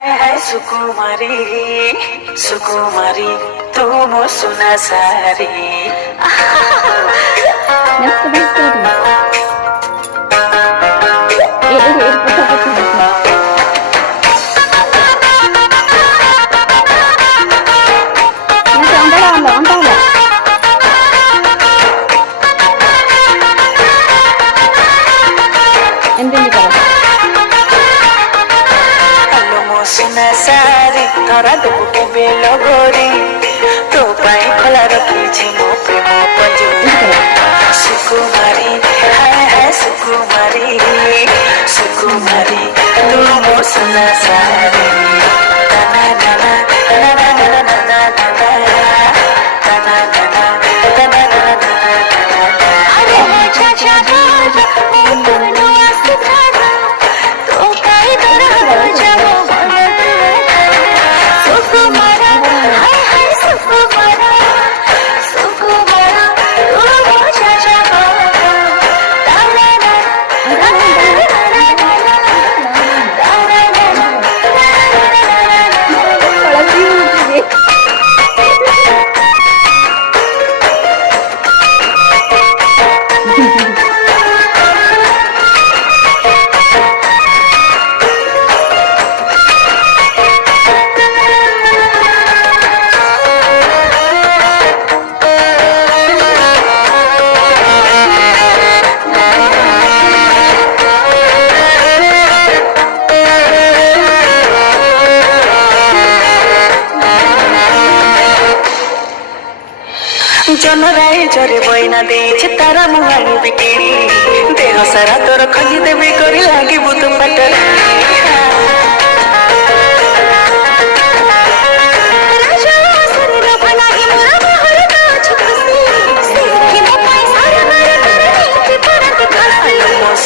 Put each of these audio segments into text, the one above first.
है सुकुमारी सुकुमारी तू मो सुना सारी Next best story. Masih on. Ending karo. Hello मो सुना सारी धरा देबु केबे लगोरी तो पाई खोला रखी मो प्रेम पंजरी सुकुमारी है सुकुमारी सुकुमारी तू मो सुना सारी तना तना तना तना तना तना तना तना तना तना अरे मजा जागा मुन्नो आसुखाना तो काई दरा जाओ सुकुमारा हाय हाय सुकुमारा सुकुमारा तू मजा जागा तारा जनराई जरे बइना देछ तारा मुहानी बिकिनी देह सारा तोर खजी देबे करी लागी बुत पटर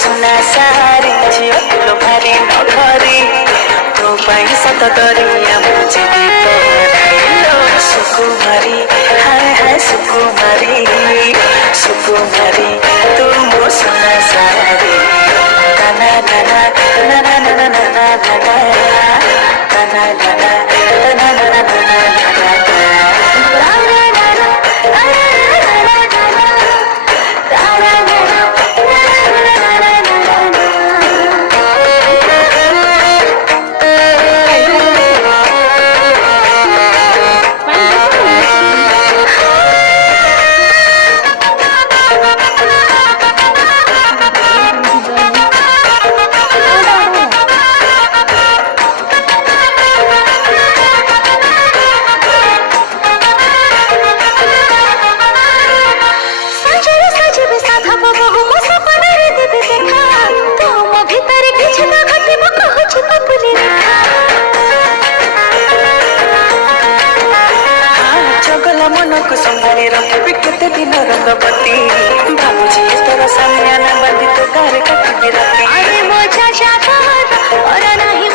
सुना सारी झियो तुलो भारी न घरी तो पाई सत दरिया मुझे सुकुमारी हाय हाय सुकुमारी सुकुमारी तू मो सुना सारी तना तना तना तना तना तना तना तना तना तना मनକୁ ସମ୍ଭାଳି ରଖିବି କେତେ ଦିନ ରଙ୍ଗବତୀ ଭାବୁଛି ତୋର ସାମିଆନା ବାନ୍ଧି ତୋ ଗାରେ କାଟିବି ରାତି ଆରେ ମୋ ଚାଚା ମୋର ନାହିଁ